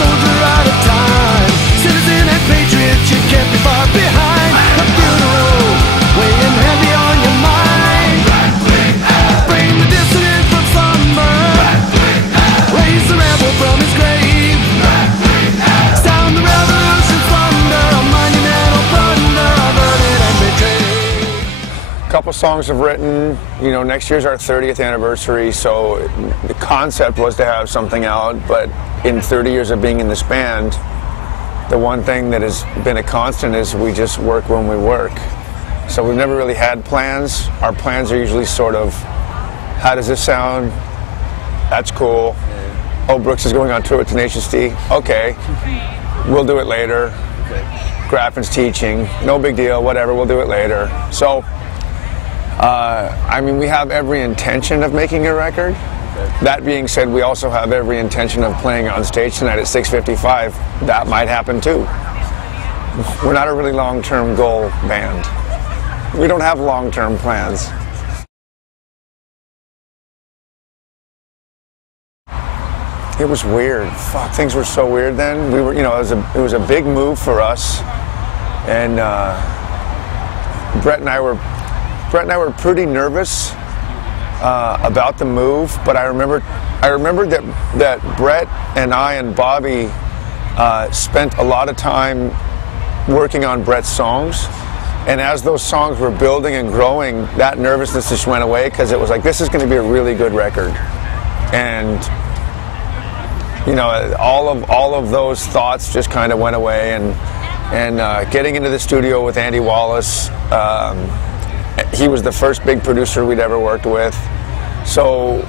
soldier out of time. Citizen and patriot, you can't be far behind. A funeral weighing heavy on your mind. Bring the dissident from slumber. Raise the rebel from his grave. Sound the revolution's thunder. A monumental plunder of earned and betrayed. A couple songs I've written. You know, next year's our 30th anniversary, so the concept was to have something out, but in 30 years of being in this band, the one thing that has been a constant is we just work when we work. So we've never really had plans. Our plans are usually sort of, how does this sound? That's cool. Oh, Brooks is going on tour with Tenacious D. Okay, we'll do it later. Graffin's teaching, no big deal, whatever, we'll do it later. So, I mean, we have every intention of making a record. That being said, we also have every intention of playing on stage tonight at 6:55. That might happen too. We're not a really long-term goal band. We don't have long-term plans. It was weird. Fuck, things were so weird then. We were, you know, it was a big move for us, and Brett and I were pretty nervous about the move. But I remember that Brett and I and Bobby spent a lot of time working on Brett's songs, and as those songs were building and growing, that nervousness just went away, because it was like, this is going to be a really good record. And you know, all of those thoughts just kind of went away, and getting into the studio with Andy Wallace, he was the first big producer we'd ever worked with, so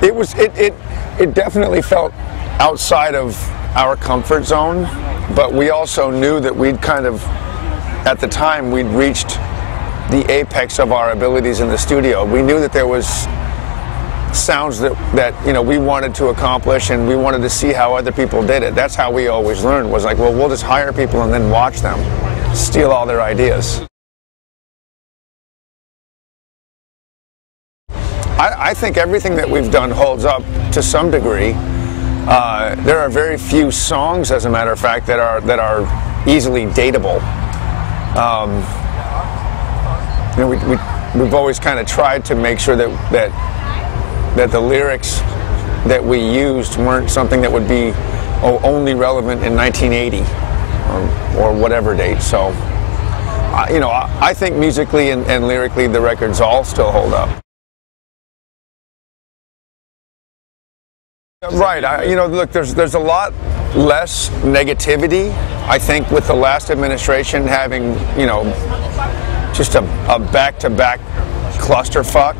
it definitely felt outside of our comfort zone, but we also knew that we'd kind of, at the time, we'd reached the apex of our abilities in the studio. We knew that there was sounds that you know, we wanted to accomplish, and we wanted to see how other people did it. That's how we always learned, was like, well, we'll just hire people and then watch them, steal all their ideas. I think everything that we've done holds up to some degree. There are very few songs, as a matter of fact, that are easily dateable. You know, we've always kind of tried to make sure that the lyrics that we used weren't something that would be only relevant in 1980 or whatever date. So, you know, I think musically and lyrically the records all still hold up. Right. You know, look, there's a lot less negativity, I think, with the last administration having, you know, just a back-to-back clusterfuck.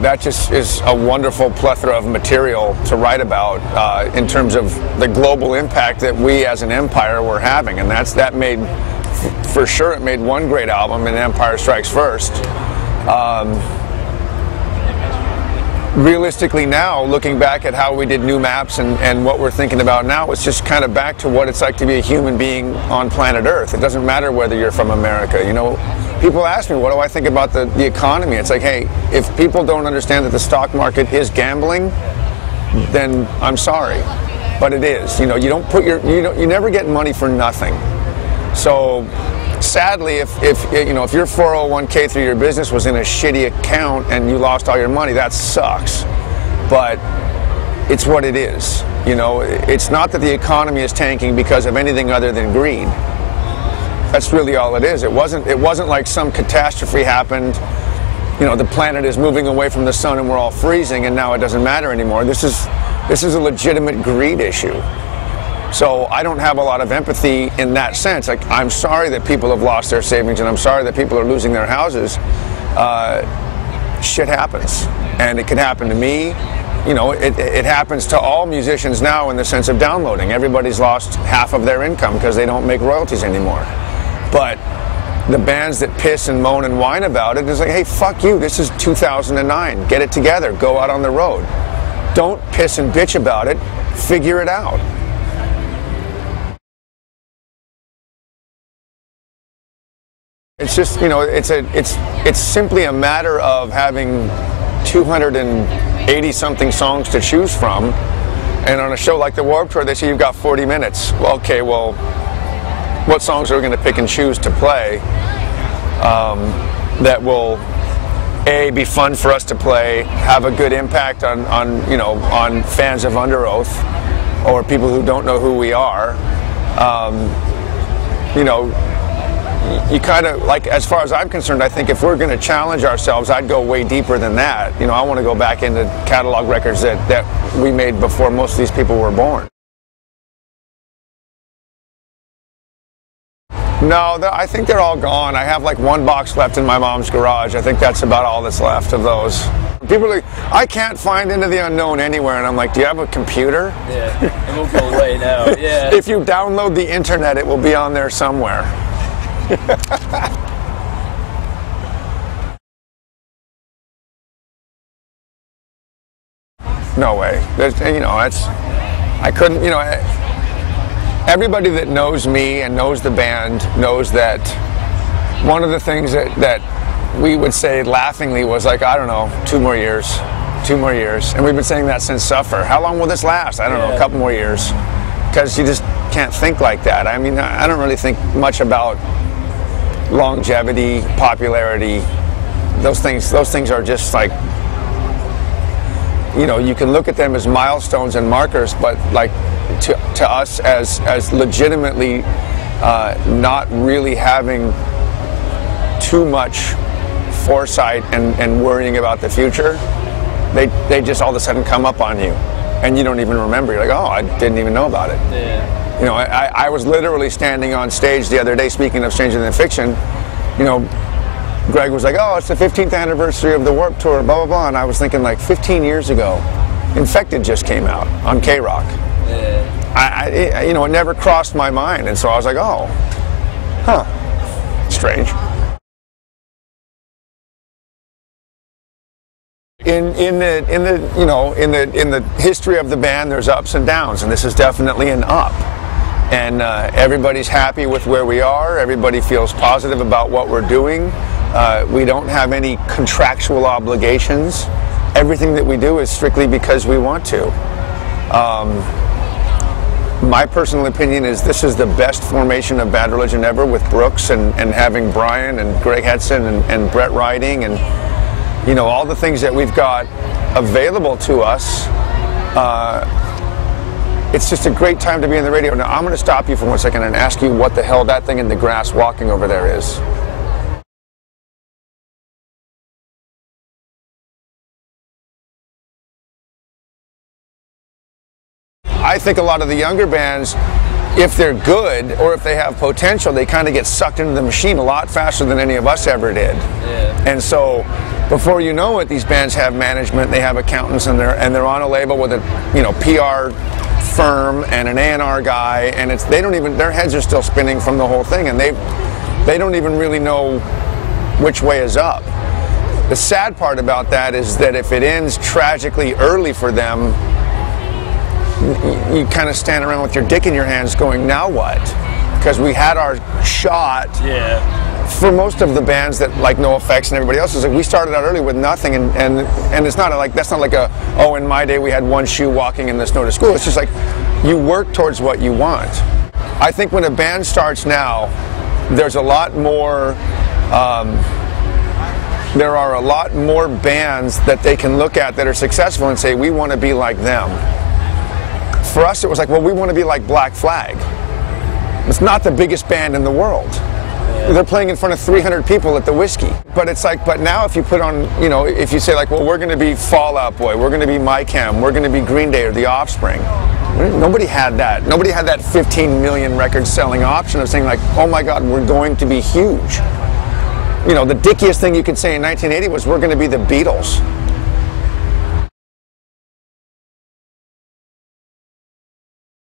That just is a wonderful plethora of material to write about in terms of the global impact that we as an empire were having, and that made, for sure, it made one great album in Empire Strikes First. Realistically now, looking back at how we did New Maps and what we're thinking about now, it's just kind of back to what it's like to be a human being on planet Earth. It doesn't matter whether you're from America. You know, people ask me, what do I think about the economy? It's like, hey, if people don't understand that the stock market is gambling, then I'm sorry, but it is. You know, you never get money for nothing. So sadly, if you know, if your 401k through your business was in a shitty account and you lost all your money, that sucks. But it's what it is. You know, it's not that the economy is tanking because of anything other than greed. That's really all it is. It wasn't like some catastrophe happened. You know, the planet is moving away from the sun and we're all freezing, and now it doesn't matter anymore. This is a legitimate greed issue. So I don't have a lot of empathy in that sense. Like, I'm sorry that people have lost their savings, and I'm sorry that people are losing their houses. Shit happens, and it can happen to me. You know, it happens to all musicians now in the sense of downloading. Everybody's lost half of their income because they don't make royalties anymore. But the bands that piss and moan and whine about it is like, hey, fuck you, this is 2009. Get it together. Go out on the road. Don't piss and bitch about it. Figure it out. It's just, you know, it's simply a matter of having 280 something songs to choose from, And on a show like the Warped Tour, they say you've got 40 minutes. Well, okay, well, what songs are we going to pick and choose to play that will, A, be fun for us to play, have a good impact on fans of Under Oath or people who don't know who we are. You kind of, like, as far as I'm concerned, I think if we're going to challenge ourselves, I'd go way deeper than that. I want to go back into catalog records that we made before most of these people were born. No, I think they're all gone. I have like one box left in my mom's garage. I think that's about all that's left of those. People are like, I can't find Into the Unknown anywhere, and I'm like, do you have a computer? Yeah, it won't go away now. Yeah. If you download the internet, it will be on there somewhere. No way. I couldn't, everybody that knows me and knows the band knows that one of the things that we would say laughingly was like, I don't know, 2 more years. And we've been saying that since Suffer. How long will this last? I don't know, a couple more years. Because you just can't think like that. I mean, I don't really think much about longevity, popularity. Those things are just like, you can look at them as milestones and markers, but like to us as legitimately not really having too much foresight and worrying about the future, they just all of a sudden come up on you and you don't even remember. You're like, oh, I didn't even know about it. Yeah. I was literally standing on stage the other day, speaking of Stranger Than Fiction. Greg was like, oh, it's the 15th anniversary of the Warped Tour, blah, blah, blah. And I was thinking, like, 15 years ago, Infected just came out on K-Rock. Yeah. It never crossed my mind. And so I was like, oh, huh, strange. In the history of the band, there's ups and downs, and this is definitely an up. And everybody's happy with where we are. Everybody feels positive about what we're doing. We don't have any contractual obligations. Everything that we do is strictly because we want to. My personal opinion is this is the best formation of Bad Religion ever, with Brooks and having Brian and Greg Hetson and Brett writing and all the things that we've got available to us. It's just a great time to be in the radio. Now, I'm going to stop you for 1 second and ask you what the hell that thing in the grass walking over there is. I think a lot of the younger bands, if they're good or if they have potential, they kind of get sucked into the machine a lot faster than any of us ever did. Yeah. And so before you know it, these bands have management, they have accountants, and they're on a label with a PR firm and an A&R guy, and their heads are still spinning from the whole thing, and they don't even really know which way is up. The sad part about that is that if it ends tragically early for them, you kind of stand around with your dick in your hands going, now what? Because we had our shot. Yeah. For most of the bands that, like No Effects and everybody else, is like we started out early with nothing, and it's not like, that's not like in my day we had one shoe walking in the snow to school. It's just like you work towards what you want. I think when a band starts now, there's a lot more there are a lot more bands that they can look at that are successful and say, we want to be like them. For us, it was like, well, we want to be like Black Flag. It's not the biggest band in the world. Yeah. They're playing in front of 300 people at the Whiskey. But it's like, but now if you put on, if you say like, well, we're going to be Fall Out Boy, we're going to be My Chem, we're going to be Green Day or The Offspring. Nobody had that. Nobody had that 15 million record selling option of saying like, oh my God, we're going to be huge. The dickiest thing you could say in 1980 was, we're going to be the Beatles.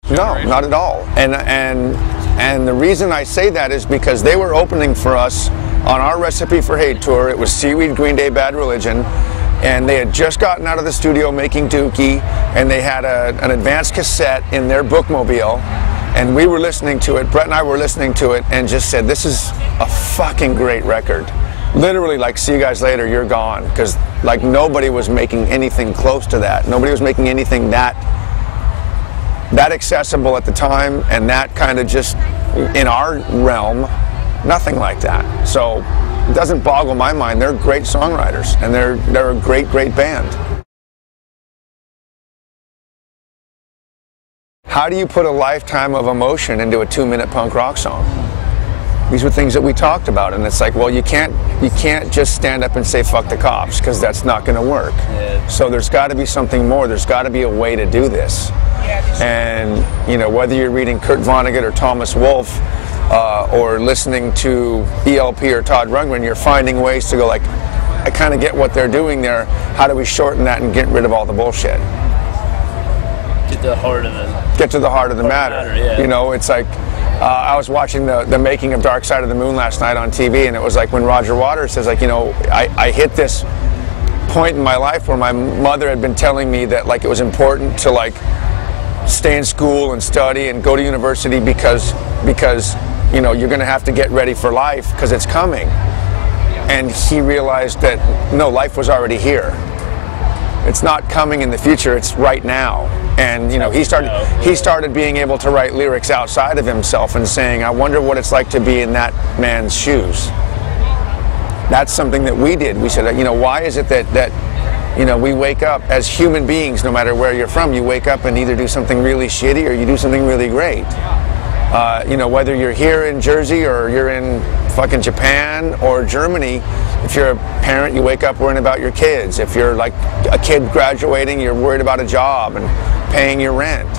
No, not at all. And the reason I say that is because they were opening for us on our Recipe for Hate tour. It was Seaweed, Green Day, Bad Religion, and they had just gotten out of the studio making Dookie, and they had an advanced cassette in their bookmobile, and we were listening to it. Brett and I were listening to it and just said, this is a fucking great record. Literally, like, see you guys later, you're gone. Because, like, nobody was making anything close to that. Nobody was making anything that that accessible at the time, and that kind of just in our realm, nothing like that. So it doesn't boggle my mind. They're great songwriters, and they're a great band. How do you put a lifetime of emotion into a 2-minute punk rock song? These were things that we talked about, and it's like, well, you can't just stand up and say fuck the cops, because that's not going to work. Yeah. So there's got to be something more. There's got to be a way to do this. And you know, whether you're reading Kurt Vonnegut or Thomas Wolfe, or listening to ELP or Todd Rundgren, you're finding ways to go like, I kind of get what they're doing there. How do we shorten that and get rid of all the bullshit? Get to the heart of it. Get to the heart of the matter. Yeah. You know, it's like, I was watching the making of Dark Side of the Moon last night on TV, and it was like when Roger Waters says, like, you know, I hit this point in my life where my mother had been telling me that like it was important to like stay in school and study and go to university because you know, you're going to have to get ready for life because it's coming. And he realized that no, life was already here. It's not coming in the future, it's right now. And you know, he started being able to write lyrics outside of himself and saying, I wonder what it's like to be in that man's shoes. That's something that we did. We said, you know, why is it that you know, we wake up as human beings, no matter where you're from, you wake up and either do something really shitty or you do something really great. You know, whether you're here in Jersey or you're in fucking Japan or Germany, if you're a parent, you wake up worrying about your kids. If you're like a kid graduating, you're worried about a job and paying your rent.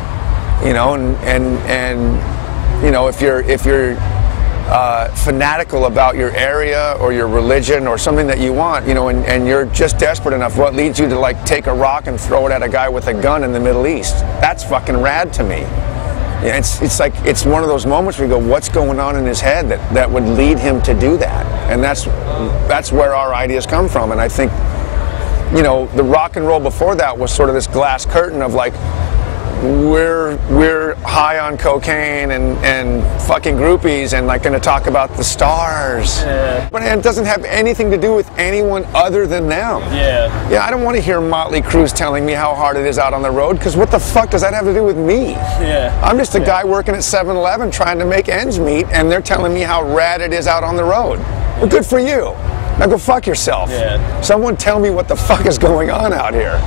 You know, and you know, if you're fanatical about your area or your religion or something that you want, you know, and you're just desperate enough, what leads you to like take a rock and throw it at a guy with a gun in the Middle East? That's fucking rad to me. Yeah, it's like, it's one of those moments where you go, what's going on in his head that would lead him to do that? And that's where our ideas come from. And I think, you know, the rock and roll before that was sort of this glass curtain of like, we're high on cocaine and fucking groupies and like gonna talk about the stars. Yeah. But it doesn't have anything to do with anyone other than them. Yeah. Yeah, I don't want to hear Motley Crue telling me how hard it is out on the road, because what the fuck does that have to do with me? Yeah. I'm just a guy working at 7-Eleven trying to make ends meet, and they're telling me how rad it is out on the road. Well, good for you. Now go fuck yourself. Yeah. Someone tell me what the fuck is going on out here.